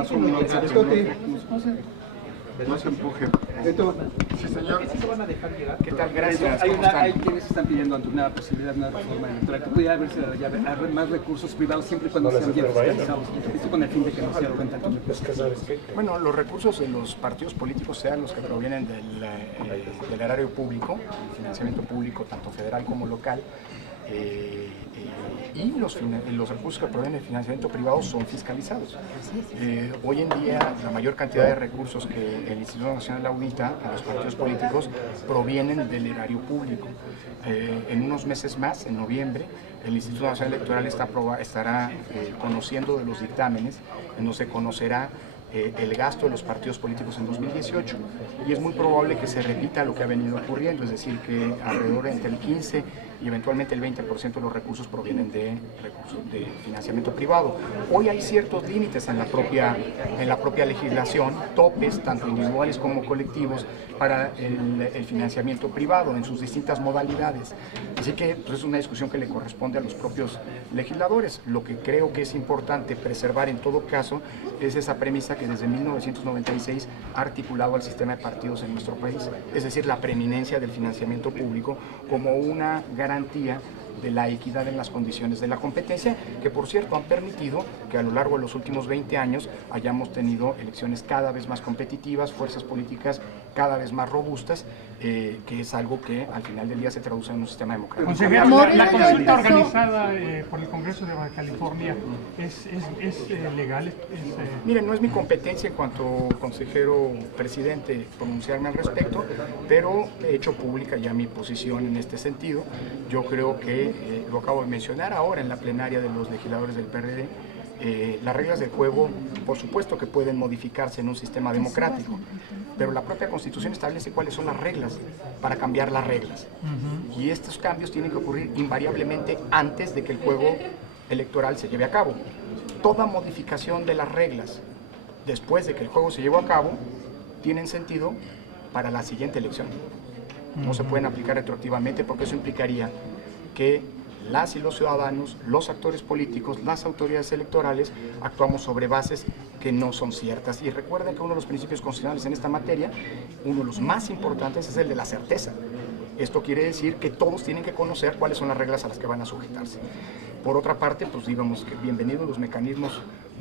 más un mensaje. No se empuje. Sí, señor. ¿Sí se van a dejar llegar? ¿Qué tal? Gracias. Hay quienes están pidiendo ante una posibilidad de una reforma electoral que pudiera haber más recursos privados siempre y cuando sean bien fiscalizados. Esto con el fin de que no se arroguen tanto. Bueno, los recursos de los partidos políticos, sean los que provienen del erario público, financiamiento público, tanto federal como local, y los recursos que provienen del financiamiento privado son fiscalizados. Hoy en día, la mayor cantidad de recursos que el Instituto Nacional audita a los partidos políticos provienen del erario público. En unos meses más, en noviembre, el Instituto Nacional Electoral estará conociendo de los dictámenes, en donde se conocerá el gasto de los partidos políticos en 2018, y es muy probable que se repita lo que ha venido ocurriendo, es decir, que alrededor entre el 15 y eventualmente el 20% de los recursos provienen de financiamiento privado. Hoy hay ciertos límites en la propia legislación, topes tanto individuales como colectivos para el financiamiento privado en sus distintas modalidades. Así que pues, es una discusión que le corresponde a los propios legisladores. Lo que creo que es importante preservar en todo caso es esa premisa que desde 1996 ha articulado al sistema de partidos en nuestro país, es decir, la preeminencia del financiamiento público como una garantía de la equidad en las condiciones de la competencia, que por cierto han permitido que a lo largo de los últimos 20 años hayamos tenido elecciones cada vez más competitivas, fuerzas políticas cada vez más robustas, que es algo que al final del día se traduce en un sistema democrático. Consejero, la consulta organizada por el Congreso de Baja California es legal. Miren, no es mi competencia en cuanto consejero presidente pronunciarme al respecto, pero he hecho pública ya mi posición en este sentido. Yo creo que, lo acabo de mencionar ahora en la plenaria de los legisladores del PRD, las reglas del juego, por supuesto que pueden modificarse en un sistema democrático, pero la propia Constitución establece cuáles son las reglas para cambiar las reglas. Y estos cambios tienen que ocurrir invariablemente antes de que el juego electoral se lleve a cabo. Toda modificación de las reglas después de que el juego se llevó a cabo tienen sentido para la siguiente elección. No se pueden aplicar retroactivamente porque eso implicaría que las y los ciudadanos, los actores políticos, las autoridades electorales actuamos sobre bases que no son ciertas. Y recuerden que uno de los principios constitucionales en esta materia, uno de los más importantes, es el de la certeza. Esto quiere decir que todos tienen que conocer cuáles son las reglas a las que van a sujetarse. Por otra parte, pues digamos que bienvenidos los mecanismos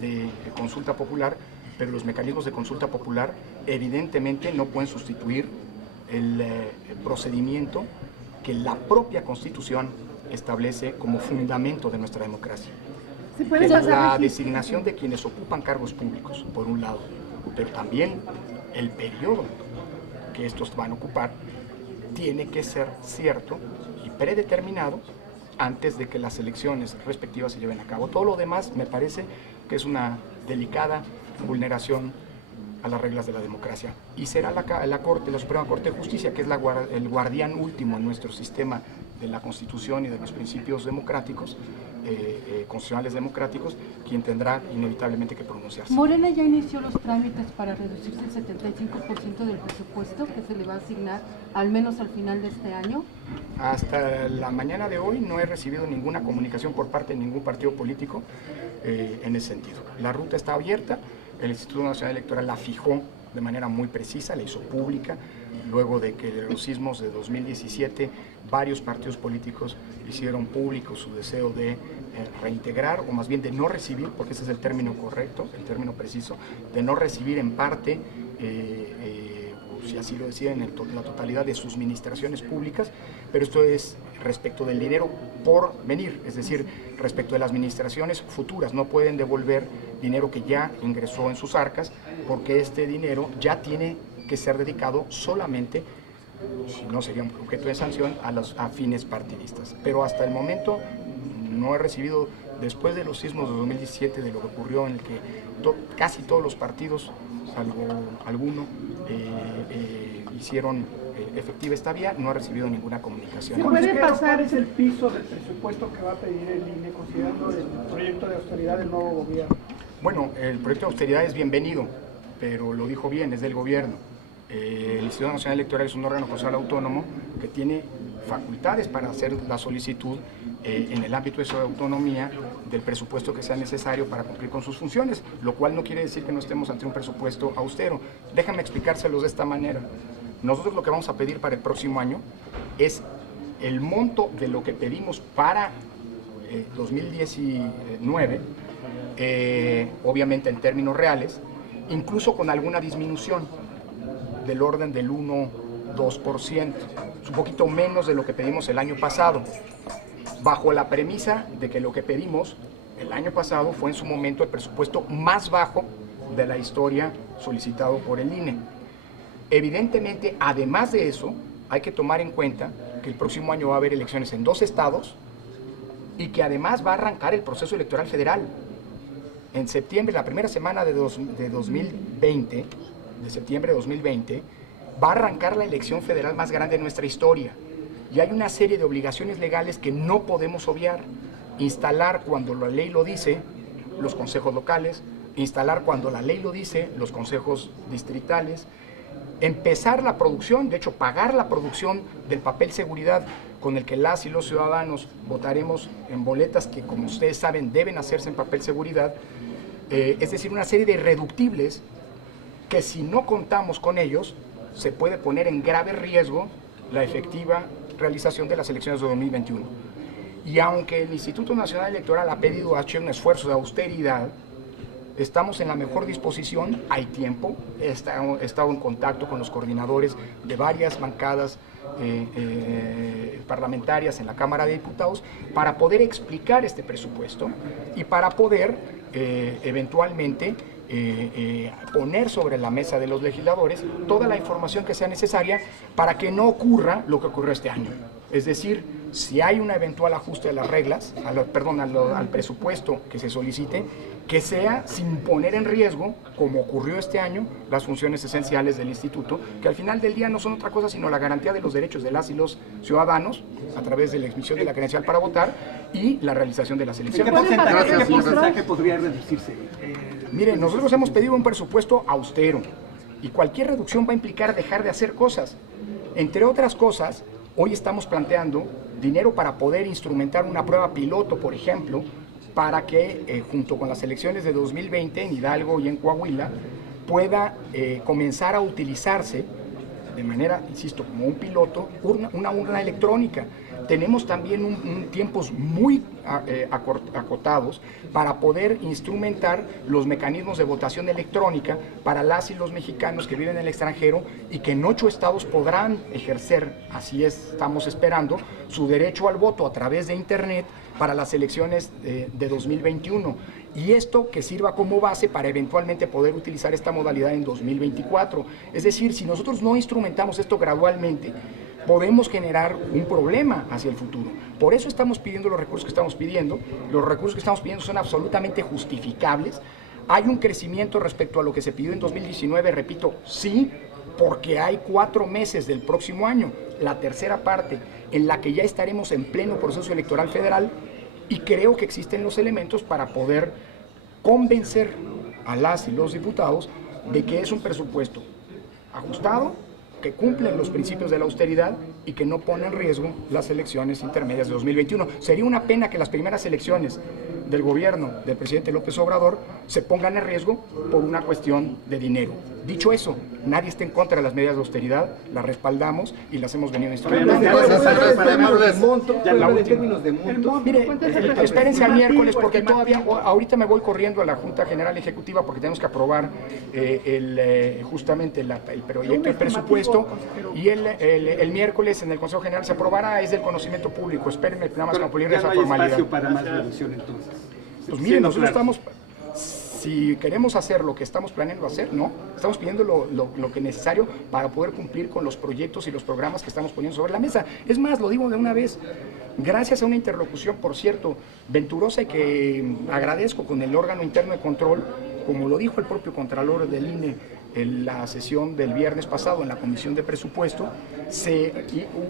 de consulta popular, pero los mecanismos de consulta popular evidentemente no pueden sustituir el procedimiento que la propia Constitución establece como fundamento de nuestra democracia. Que es la designación de quienes ocupan cargos públicos, por un lado, pero también el periodo que estos van a ocupar tiene que ser cierto y predeterminado antes de que las elecciones respectivas se lleven a cabo. Todo lo demás me parece que es una delicada vulneración a las reglas de la democracia. Y será la Corte, la Suprema Corte de Justicia, que es el guardián último en nuestro sistema de la Constitución y de los principios democráticos, constitucionales democráticos, quien tendrá inevitablemente que pronunciarse. Morena ya inició los trámites para reducirse el 75% del presupuesto que se le va a asignar, al menos al final de este año. Hasta la mañana de hoy no he recibido ninguna comunicación por parte de ningún partido político en ese sentido. La ruta está abierta, el Instituto Nacional Electoral la fijó de manera muy precisa, la hizo pública, luego de que los sismos de 2017 varios partidos políticos hicieron público su deseo de reintegrar, o más bien de no recibir, porque ese es el término correcto, el término preciso, de no recibir en parte, o si así lo deciden, en la totalidad de sus administraciones públicas, pero esto es respecto del dinero por venir, es decir, respecto de las administraciones futuras, no pueden devolver dinero que ya ingresó en sus arcas, porque este dinero ya tiene que ser dedicado solamente, si no sería un objeto de sanción, a fines partidistas. Pero hasta el momento no he recibido, después de los sismos de 2017, de lo que ocurrió en el que casi todos los partidos, salvo alguno, hicieron efectiva esta vía, no he recibido ninguna comunicación. ¿Puede pasar es el piso del presupuesto que va a pedir el INE, considerando el proyecto de austeridad del nuevo gobierno? Bueno, el proyecto de austeridad es bienvenido, pero lo dijo bien, es del gobierno. El Instituto Nacional Electoral es un órgano constitucional autónomo que tiene facultades para hacer la solicitud en el ámbito de su autonomía del presupuesto que sea necesario para cumplir con sus funciones, lo cual no quiere decir que no estemos ante un presupuesto austero. Déjame explicárselos de esta manera. Nosotros lo que vamos a pedir para el próximo año es el monto de lo que pedimos para 2019, obviamente en términos reales, incluso con alguna disminución del orden del 1-2%, es un poquito menos de lo que pedimos el año pasado, bajo la premisa de que lo que pedimos el año pasado fue en su momento el presupuesto más bajo de la historia solicitado por el INE. Evidentemente, además de eso, hay que tomar en cuenta que el próximo año va a haber elecciones en 2 estados y que además va a arrancar el proceso electoral federal. En septiembre, la primera semana de 2020, de septiembre de 2020, va a arrancar la elección federal más grande de nuestra historia. Y hay una serie de obligaciones legales que no podemos obviar. Instalar cuando la ley lo dice, los consejos locales, instalar cuando la ley lo dice, los consejos distritales, empezar la producción, de hecho pagar la producción del papel seguridad con el que las y los ciudadanos votaremos en boletas que, como ustedes saben, deben hacerse en papel seguridad, es decir, una serie de irreductibles que si no contamos con ellos, se puede poner en grave riesgo la efectiva realización de las elecciones de 2021. Y aunque el Instituto Nacional Electoral ha pedido un esfuerzo de austeridad, estamos en la mejor disposición, hay tiempo, he estado en contacto con los coordinadores de varias bancadas parlamentarias en la Cámara de Diputados para poder explicar este presupuesto y para poder eventualmente poner sobre la mesa de los legisladores toda la información que sea necesaria para que no ocurra lo que ocurrió este año. Es decir, si hay un eventual ajuste de las reglas, al presupuesto que se solicite, que sea sin poner en riesgo, como ocurrió este año, las funciones esenciales del instituto, que al final del día no son otra cosa sino la garantía de los derechos de las y los ciudadanos a través de la emisión de la credencial para votar y la realización de las elecciones. ¿Qué porcentaje podría reducirse? Miren, nosotros hemos pedido un presupuesto austero y cualquier reducción va a implicar dejar de hacer cosas. Entre otras cosas, hoy estamos planteando dinero para poder instrumentar una prueba piloto, por ejemplo, para que junto con las elecciones de 2020 en Hidalgo y en Coahuila pueda comenzar a utilizarse de manera, insisto, como un piloto, una urna electrónica. Tenemos también tiempos muy acotados para poder instrumentar los mecanismos de votación electrónica para las y los mexicanos que viven en el extranjero y que en 8 estados podrán ejercer, así estamos esperando, su derecho al voto a través de Internet para las elecciones de 2021. Y esto que sirva como base para eventualmente poder utilizar esta modalidad en 2024. Es decir, si nosotros no instrumentamos esto gradualmente, podemos generar un problema hacia el futuro. Por eso estamos pidiendo los recursos que estamos pidiendo. Los recursos que estamos pidiendo son absolutamente justificables. Hay un crecimiento respecto a lo que se pidió en 2019, repito, sí, porque hay 4 meses del próximo año, la tercera parte, en la que ya estaremos en pleno proceso electoral federal, y creo que existen los elementos para poder convencer a las y los diputados de que es un presupuesto ajustado, que cumple los principios de la austeridad y que no pone en riesgo las elecciones intermedias de 2021. Sería una pena que las primeras elecciones del gobierno del presidente López Obrador se pongan en riesgo por una cuestión de dinero. Dicho eso, nadie está en contra de las medidas de austeridad, las respaldamos y las hemos venido instruyendo. Mire, espérense al miércoles porque todavía, ahorita me voy corriendo a la Junta General Ejecutiva porque tenemos que aprobar justamente el proyecto de presupuesto y el miércoles en el Consejo General se aprobará, es del conocimiento público. Espérenme nada más para cumplir esa formalidad. ¿Espacio para más reducción entonces? Pues miren, nosotros estamos, si queremos hacer lo que estamos planeando hacer, no, estamos pidiendo lo que es necesario para poder cumplir con los proyectos y los programas que estamos poniendo sobre la mesa. Es más, lo digo de una vez, gracias a una interlocución, por cierto, venturosa y que agradezco con el órgano interno de control, como lo dijo el propio Contralor del INE en la sesión del viernes pasado en la Comisión de Presupuesto,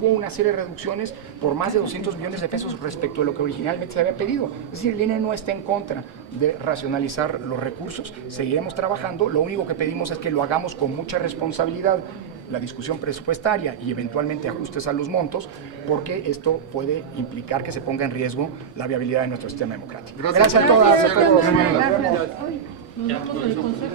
hubo una serie de reducciones por más de 200 millones de pesos respecto a lo que originalmente se había pedido. Es decir, el INE no está en contra de racionalizar los recursos, seguiremos trabajando, lo único que pedimos es que lo hagamos con mucha responsabilidad la discusión presupuestaria y eventualmente ajustes a los montos, porque esto puede implicar que se ponga en riesgo la viabilidad de nuestro sistema democrático. Gracias a todas. Gracias. Nos vemos en el consejo.